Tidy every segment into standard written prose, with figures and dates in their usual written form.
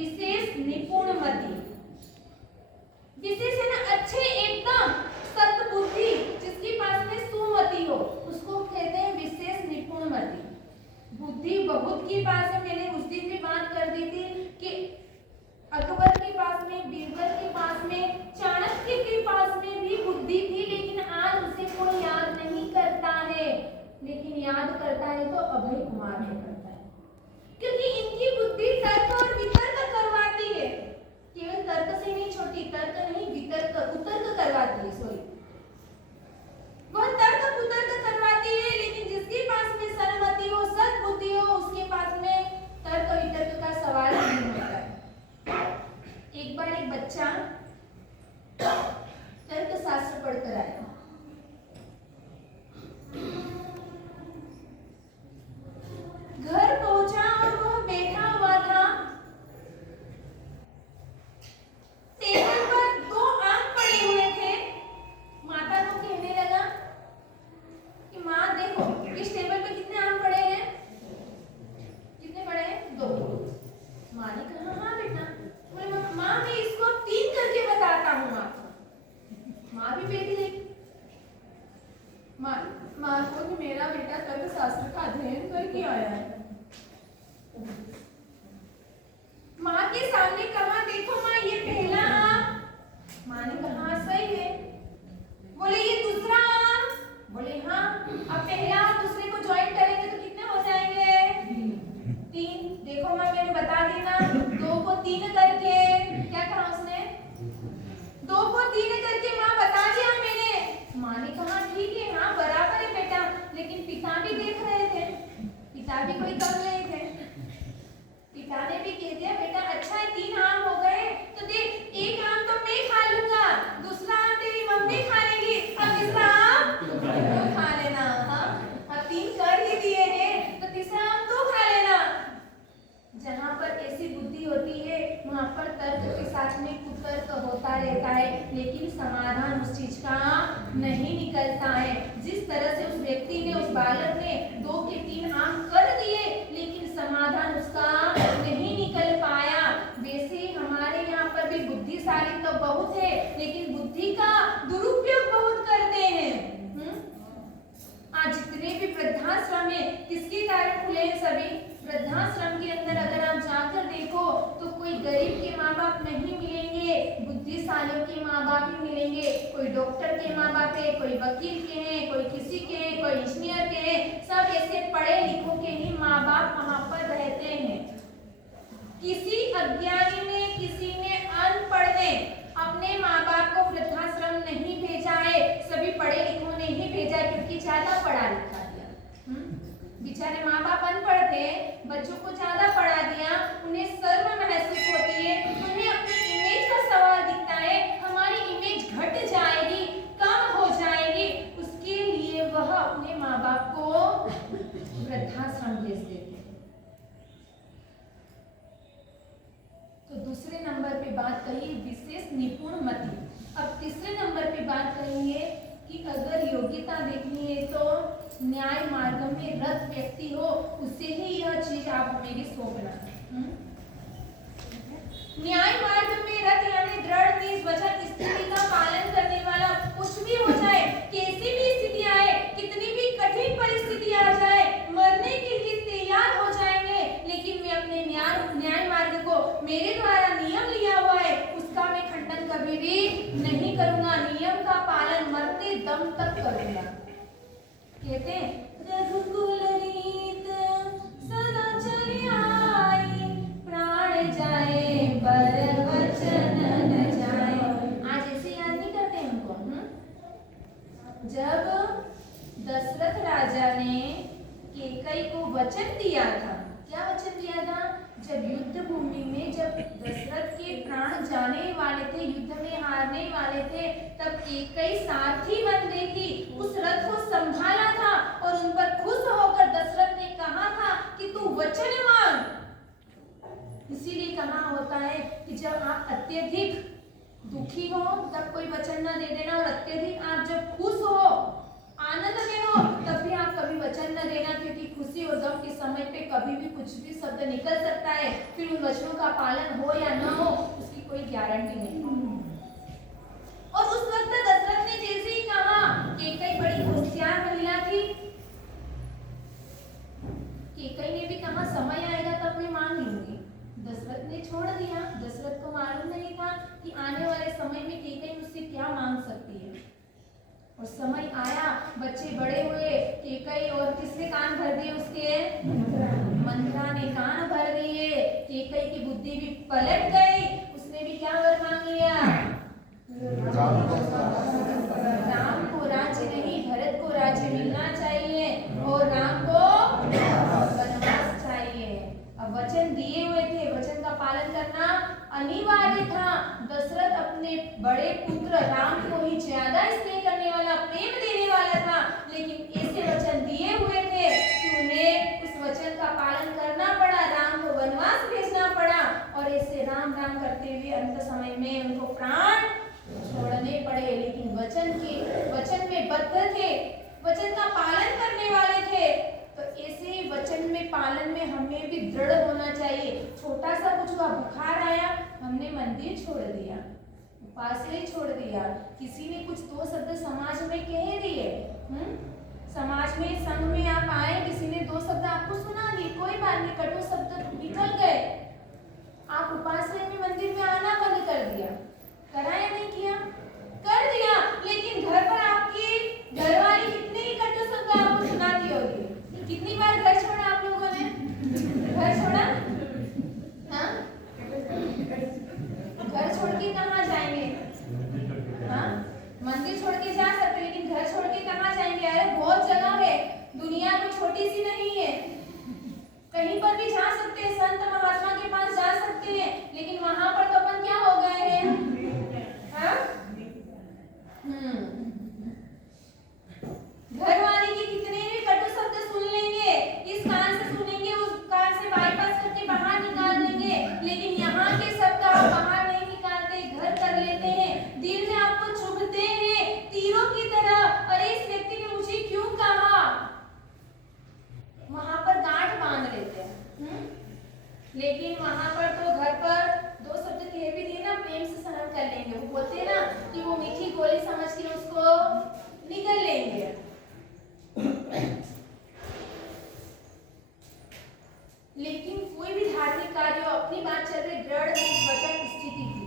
विशेष निपुणमति। विशेष है ना, अच्छे एकदम सद्बुद्धि, जिसके पास में सुमति हो, उसको कहते हैं विशेष निपुणमति। बुद्धि बहुत के पास है। मैंने उस दिन भी बात कर दी थी कि अकबर के पास में, बीरबल के पास में, चाणक्य के पास में भी बुद्धि थी, लेकिन आज उसे कोई याद नहीं करता है। लेकिन याद करता है तो अभय कुमार ने करता है, क्योंकि इनकी बुद्धि तर्क और वितर्क करवाती है। केवल तर्क से नहीं छोटी, तर्क नहीं वितर्क, कुतर्क करवाती है। सॉरी, वह तर्क कुतर्क करवाती है, लेकिन जिसके पास में सरमति हो, सद्बुद्धि हो, उसके पास में तर्क वितर्क का सवाल नहीं होता है। एक बार एक बच्चा तर्क शास्त्र पढ़कर आया। घर पहुंचा और वह बैठा हुआ था। टेबल पर 2 आम पड़े हुए थे। माता को कहने लगा कि माँ देखो इस टेबल पे कितने आम पड़े हैं? कितने पड़े हैं? 2। माँ ने कहा हाँ बेटा। बोले माँ मैं इसको 3 करके बताता हूँ आपको। माँ भी बैठी रही। माँ को कि मेरा बेटा तर्क शास्त्र का अध्ययन करके आया है। माँ के सामने कहा देखो माँ ये पहला आम। माँ ने कहा हाँ सही है। बोले ये दूसरा आम। बोले हाँ। अब पहला और दूसरे को ज्वाइन करेंगे तो कितने हो जाएंगे? 3। देखो माँ मैंने बता दी ना, 2 को 3 करके, क्या कहा उसने? 2 को 3 करके माँ बता दिया मैंने। माँ ने कहा ठीक है हाँ बराबर है बेटा। लेकिन पिता भी देख रहे थे, पिता भी कोई कम नहीं थे। पिता ने भी कह दिया बेटा अच्छा है 3 आम हो गए, तो देख एक आम तो मैं खा लूंगा, दूसरा आम तेरी मम्मी खा लेगी, अब तीसरा आम तू खा लेना। हाँ अब 3 कर ही दिए हैं तो तीसरा आम तू खा लेना। जहाँ पर ऐसी बुद्धि होती है वहाँ पर तर्क के साथ में कुतर्क होता रहता है, लेकिन समाधान उस चीज का नहीं निकलता है। जिस तरह से उस व्यक्ति ने, उस बालक ने 2 के 3 आम कर दिए, लेकिन समाधान उसका नहीं निकल पाया, वैसे ही हमारे यहाँ पर भी बुद्धिशाली तो बहुत है, लेकिन बुद्धि का दुरुपयोग बहुत करते हैं। आज जितने भी वृद्धाश्रम है किसके कारण खुले हैं? सभी वृद्धाश्रम के अंदर अगर आप जाकर देखो तो कोई गरीब के माँ बाप नहीं मिलेंगे, बुद्धिशालियों के माँ बाप ही मिलेंगे। कोई डॉक्टर के माँ बाप है, कोई वकील के हैं, कोई किसी के हैं, कोई इंजीनियर के हैं, सब ऐसे पढ़े लिखों के ही माँ बाप वहाँ पर रहते हैं। किसी अज्ञानी ने, किसी ने अनपढ़ ने अपने माँ बाप को वृद्धाश्रम नहीं भेजा है, सभी पढ़े लिखों ने ही भेजा, क्योंकि ज्यादा पढ़ा लिखा दिया। बेचारे माँ बाप अनपढ़ थे, बच्चों को ज्यादा पढ़ा दिया, उन्हें शर्म महसूस होती है, उन्हें अपनी इमेज का सवाल दिखता है, हमारी इमेज घट जाएगी, कम हो जाएगी, उसके लिए वह अपने माँ बाप को वृद्धाश्रम भेज देते हैं। तो दूसरे नंबर पे बात कही विशेष निपुणमति। अब तीसरे नंबर पे बात करेंगे कि अगर योग्यता देखनी है तो न्याय मार्ग में रत व्यक्ति हो, उसे ही यह चीज आप मेरी सौंपना। न्याय मार्ग में रत यानी दृढ़ निश्वचन स्थिति का पालन करने वाला। कुछ भी हो जाए, कैसी भी स्थिति आए, कितनी भी कठिन परिस्थिति आ जाए, मरने के लिए तैयार हो जाएंगे, लेकिन मैं अपने न्याय मार्ग को, मेरे द्वारा नियम लिया हुआ है, उसका मैं खंडन कभी भी नहीं करूंगा। नियम का पालन मरते दम तक करूंगा। कहते रघुकुल रीत सदा चली आई, प्राण जाए पर वचन न जाए। आज ऐसे याद नहीं करते हमको? जब दशरथ राजा ने कैकेयी को वचन दिया था, क्या वचन दिया था? जब युद्ध भूमि में, जब दशरथ के प्राण जाने वाले थे, युद्ध में हारने वाले थे, तब कैकेयी सारथी बन गई थी, उस रथ को संभाला था और उन पर खुश होकर दशरथ ने कहा था कि तू वचन मांग। इसीलिए कहा होता है कि जब आप अत्यधिक दुखी हो तब कोई वचन न दे देना, और अत्यधिक आप जब खुश हो, आनंद में हो, तब भी आप कभी वचन न देना, क्योंकि खुशी और गम के समय पे कभी भी कुछ भी शब्द निकल सकता है, फिर उन वचनों का पालन हो या ना हो उसकी कोई गारंटी नहीं। और उस वक्त दशरथ ने जैसे ही कहा, केकई बड़ी होशियार महिला थी, केकई ने भी कहा समय आएगा तब मैं मांग लूंगी। दशरथ ने छोड़ दिया। दशरथ को मालूम नहीं था कि आने वाले समय में केकई मुझसे क्या मांग सकती है। और समय आया, बच्चे बड़े हुए, केकई और किसने कान भर दिए उसके? मंथरा ने कान भर दिए। केकई की बुद्धि भी पलट गई, उसने भी क्या वर मांग लिया? राम को राज्य नहीं, भरत को राज्य मिलना चाहिए और राम को वनवास चाहिए। अब वचन दिए हुए थे, वचन का पालन करना अनिवार्य था। दशरथ अपने बड़े पुत्र राम को ही ज्यादा स्नेह करने वाला, प्रेम देने वाला था, लेकिन ऐसे वचन दिए हुए थे कि उन्हें उस वचन का पालन करना पड़ा, राम को वनवास भेजना पड़ा और ऐसे राम राम करते हुए अंत समय में उनको प्राण छोड़ने पड़े। लेकिन वचन में बद्ध थे, वचन का पालन करने वाले थे। तो ऐसे वचन में पालन में हमें भी दृढ़ होना चाहिए। छोटा सा कुछ हुआ, बुखार आया, हमने मंदिर छोड़ दिया, उपासना छोड़ दिया, किसी ने कुछ दो शब्द समाज में कह दिए, समाज में संघ में आप आए, किसी ने दो शब्द आपको सुना दिए, कोई बात नहीं, कटु शब्द निकल गए, आप उपासना में मंदिर में आना बंद कर दिया, करा या नहीं किया? कर दिया। लेकिन घर पर आपकी घरवाली कितने ही कटु शब्द आपको सुनाती होगी। कितनी बार घर छोड़ा आप लोगों ने? घर छोड़ा? हाँ? घर छोड़ के कहाँ जाएंगे? हाँ? मंदिर छोड़ के जा सकते, लेकिन घर छोड़ के कहाँ जाएंगे? अरे बहुत जगह है, दुनिया में छोटी सी नहीं है, कहीं पर भी जा सकते हैं, संत महात्मा के पास जा सकते हैं, लेकिन वहां पर तो अपन क्या हो गए हैं? हाँ? घर वाले के कितने भी कटु शब्द सुन लेंगे, इस कान से सुनेंगे, उस कान से बाईपास करके बाहर निकाल देंगे, लेकिन यहाँ के शब्द आप बाहर नहीं निकालते, घर कर लेते हैं, दिल में आपको चुभते हैं तीरों की तरह। अरे इस व्यक्ति ने मुझे क्यों कहा? वहां पर गांठ बांध लेते हैं। लेकिन वहां पर तो घर पर दो शब्द कह भी दिए ना, प्रेम से सहन कर लेंगे। वो बोलते हैं ना कि वो मीठी गोली समझ के उसको निगल लेंगे। लेकिन कोई भी धार्मिक कार्य हो, अपनी बात चल रही दृढ़ वचन स्थिति की,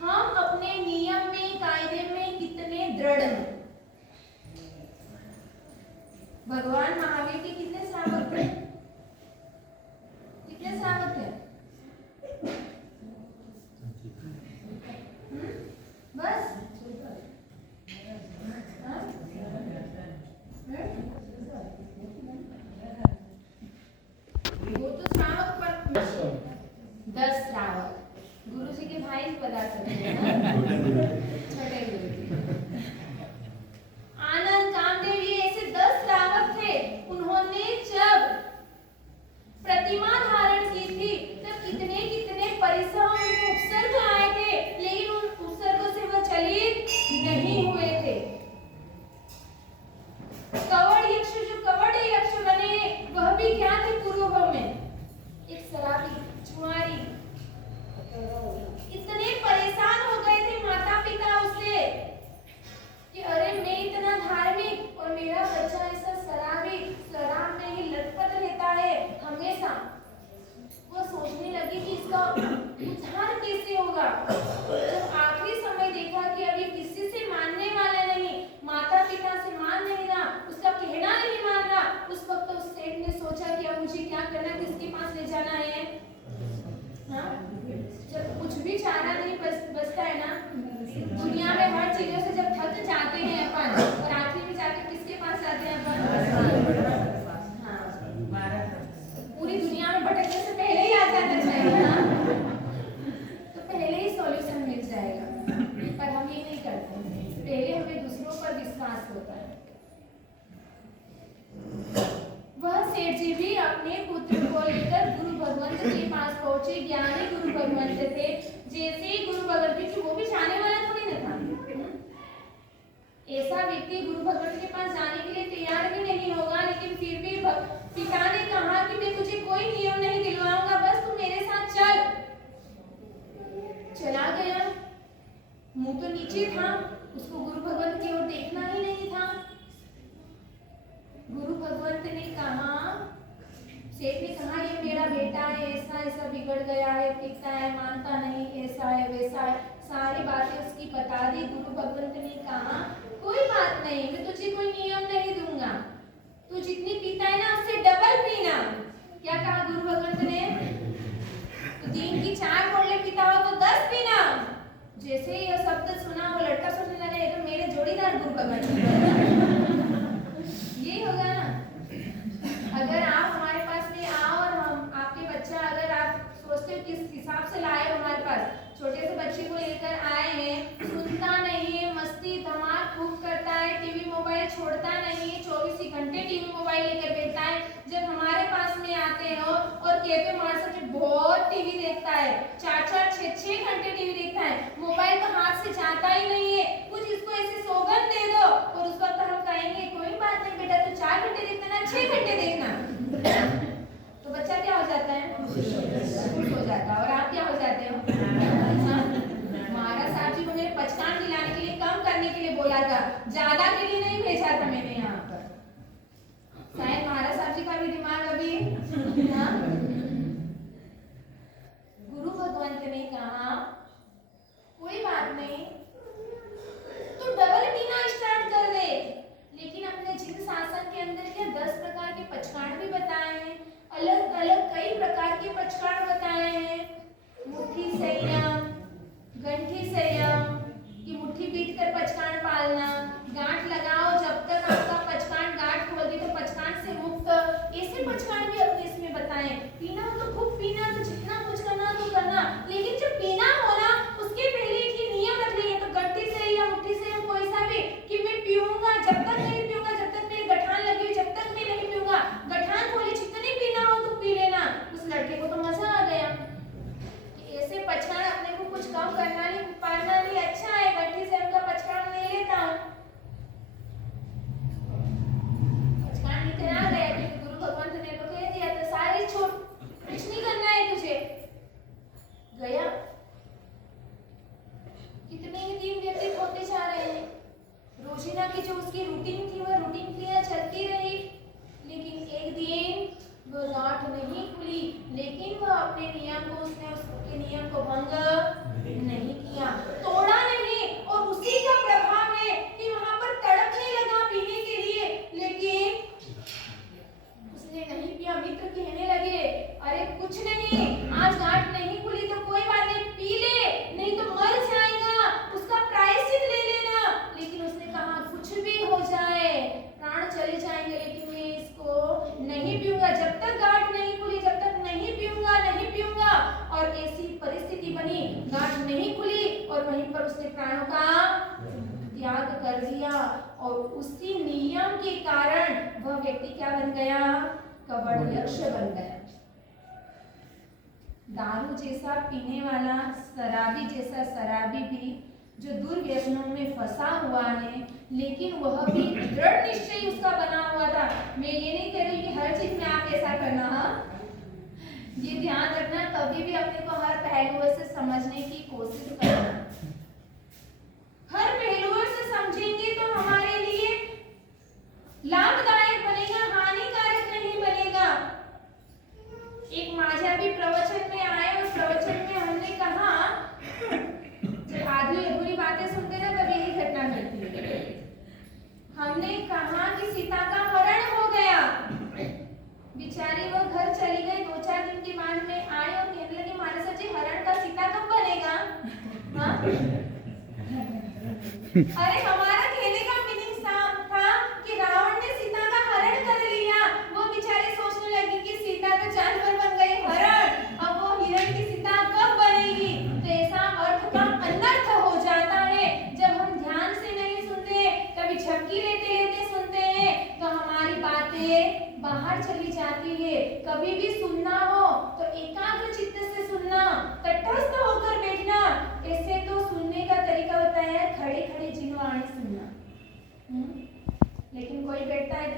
हम अपने नियम में, कायदे में कितने दृढ़ हैं? भगवान महावीर के कितने श्रावक थे? कितने श्रावक थे? बस वो तो श्रावक पर 10 श्रावक, गुरु जी के भाई बता सकते हैं ना, छोटे गुरु जी। आनंद, कामदेव, ये ऐसे 10 श्रावक थे। उन्होंने जब प्रतिमा धारण की थी तब कितने कितने परिश्रम उनको उपसर्ग आए थे, लेकिन उन उपसर्गों से वह चलित नहीं हुए थे। कवड़ यक्ष, जो कवड़ यक्ष बने, वह भी क्या थे पूर्व में? एक शराबी, जुआरी। इतने परेशान हो गए थे माता पिता उससे कि अरे मैं इतना धार्मिक और मेरा बच्चा ऐसा शराबी, शराब में ही लटपट रहता है हमेशा। वो सोचने लगी कि इसका उद्धार कैसे होगा। जब आखिरी समय देखा कि अभी किसी से मानने वाला नहीं, माता पिता से मान नहीं रहा, उसका कहना नहीं मान रहा, उस वक्त उस सेठ ने सोचा कि अब मुझे क्या करना, किसके पास ले जाना है? हाँ? जब कुछ भी चारा नहीं बचता है ना दुनिया में, हर चीजों से जब थक जाते हैं अपन, और आखिर में जाकर किसके पास जाते हैं अपन? पूरी दुनिया में भटकने से पहले ही आ जाना चाहिए ना, तो पहले ही सॉल्यूशन मिल जाएगा। पर हम ये नहीं करते, पहले हमें दूसरों पर विश्वास होता है। वह सेठ जी भी अपने पुत्र को लेकर गुरु भगवंत के पास पहुंचे। ज्ञानी गुरु भगवंत थे। जैसे ही गुरु भगवंत, क्योंकि वो भी जाने वाला थोड़ी ना था, ऐसा व्यक्ति गुरु भगवंत के पास जाने के लिए तैयार भी नहीं होगा, लेकिन फिर भी पिता ने कहा कि मैं तुझे कोई नियम नहीं दिलवाऊंगा, बस तू मेरे साथ चल। चला गया, मुंह तो नीचे था, उसको गुरु भगवंत की ओर देखना ही नहीं था। गुरु भगवंत ने कहा, सेठ ने कहा ये मेरा बेटा है, ऐसा ऐसा बिगड़ गया है, टिकता है, मानता नहीं, ऐसा है वैसा है, सारी बातें उसकी बता दी। गुरु भगवंत ने कहा कोई बात नहीं, मैं तुझे कोई नियम नहीं दूंगा, तू जितनी पीता है ना उससे डबल पीना। क्या कहा गुरु भगवंत ने? तो दिन की 4 बोतलें पीता हो तो 10 पीना। जैसे ही यह शब्द सुना वो लड़का सोचने लगा ये तो मेरे जोड़ीदार गुरु भगवंत ये होगा ना। अगर आप हमारे पास में आओ और हम आपके बच्चा, अगर आप सोचते हो किस हिसाब से लाए हो हमारे पास, छोटे से बच्चे को लेकर आए हैं, सुनता नहीं है, मस्ती धमाल खूब करता है, टीवी मोबाइल छोड़ता नहीं है, 24 ही घंटे टीवी मोबाइल लेकर बैठता है। जब हमारे पास में आते हो और कहते हो हमारे साथ बहुत टीवी देखता है, 4-4 6-6 घंटे टीवी देखता है, मोबाइल तो हाथ से जाता ही नहीं है, कुछ इसको ऐसे सौगंध दे दो और उस वक्त हम कहेंगे कोई बात नहीं बेटा तू 4 घंटे देखना ना 6 घंटे देखना, तो बच्चा क्या हो जाता है? खुश हो जाता है। और आप क्या हो जाते हो? महाराज साहब जी को मेरे पचकान दिलाने के लिए, कम करने के लिए बोला था, ज्यादा के लिए नहीं भेजा था मैंने यहाँ पर। शायद महाराज साहब जी का भी दिमाग अभी गुरु भगवंत ने कहा कोई बात नहीं, तू डबल पीना स्टार्ट कर दे, लेकिन अपने जिन शासन के अंदर क्या 10 प्रकार के पचकान भी बताए हैं, अलग अलग कई प्रकार के पचकान बताए हैं। मुट्ठी संयम, गंठी संयम, कि मुट्ठी पीट कर पचकान पालना, गांठ लगाओ जब तक आपका पचकान गांठ खोल दे तो पचकान से मुक्त, ऐसे पचकान भी अपने इसमें बताएं। पीना तो खूब पीना, तो जितना कुछ करना तो करना, लेकिन जब पीना हो ना उसके पहले एक नियम रख लिए, तो गंठी संयम, मुट्ठी संयम कोई सा भी, कि मैं पीऊंगा जब तक नहीं पीऊंगा, जब तक मेरी गठान लगी जब तक मैं नहीं पीऊंगा, गठान खोली जितनी पीना हो तो पी लेना। उस लड़के को तो मजा आ गया, ऐसे पचकान अपने को कुछ कम करना नहीं, पालना नहीं, अच्छा है गट्ठी से उनका पचकान ले लेता हूँ। पचकान लेकर आ गया कि गुरु भगवंत ने तो कह दिया तो सारी छोड़, कुछ नहीं करना है तुझे। गया, कितने ही दिन व्यतीत होते जा रहे हैं, रोजिना की जो उसकी रूटीन थी वह रूटीन क्रिया चलती रही, लेकिन एक दिन वो गांठ नहीं खुली, लेकिन वह अपने नियम को, उसने उसके नियम को भंग नहीं किया, तोड़ा नहीं, और उसी का प्रभाव है कि वहां पर तड़पने लगा पीने के लिए, लेकिन उसने नहीं पिया। मित्र कहने लगे अरे कुछ नहीं, आज गांठ नहीं खुली तो कोई बात नहीं, पी ले, नहीं तो मर जाएगा, उसका प्रायश्चित ले लेना। लेकिन उसने कहा कुछ भी हो जाए, प्राण चले जाएंगे, लेकिन मैं इसको नहीं पीऊंगा, जब तक गांठ नहीं खुली जब तक नहीं पीऊंगा, नहीं पीऊंगा। और ऐसी परिस्थिति बनी, गांठ नहीं खुली और वहीं पर उसने प्राणों का त्याग कर दिया, और उसी नियम के कारण वह व्यक्ति क्या बन गया? कवड़ यक्ष बन गया। दारू जैसा पीने वाला, शराबी जैसा शराबी भी जो दुर्व्यसनों में फंसा हुआ है, लेकिन वह भी दृढ़ निश्चय उसका बना हुआ था। मैं ये नहीं कह रही कि हर चीज में आप ऐसा करना, ये ध्यान रखना, कभी भी अपने को हर पहलुओं से समझने की कोशिश करना। हर पहलुओं से समझेंगे तो हमारे लिए लाभदायक बनेगा, हानिकारक नहीं बनेगा। एक माझा भी प्रवचन में आए, और प्रवचन में हमने कहा, जब आधी अधूरी बातें सुनते ना तब यही घटना घटती है। हमने कहा कि सीता का हरण हो गया, बेचारी वो घर चली गई, 2-4 दिन के बाद में आए और कहने लगे महाराज साहब जी हरण का सीता कब बनेगा? हाँ? अरे हमारा कहने का मीनिंग था कि रावण ने सीता का हरण कर लिया, वो बेचारी सोचने लगी कि सीता तो जानवर बन गई, हरण, अब वो हिरण की सीता कब बनेगी? तो ऐसा अर्थ का अनर्थ हो जाता है। जब हम ध्यान से नहीं सुनते, कभी झपकी लेते लेते सुनते हैं, तो हमारी बातें बाहर चली जाती है। कभी भी सुनना हो तो एकाग्र चित्त से सुनना, तटस्थ होकर बैठना। ऐसे तो सुनने का तरीका होता है खड़े खड़े जिनवाणी सुनना, लेकिन कोई बैठता है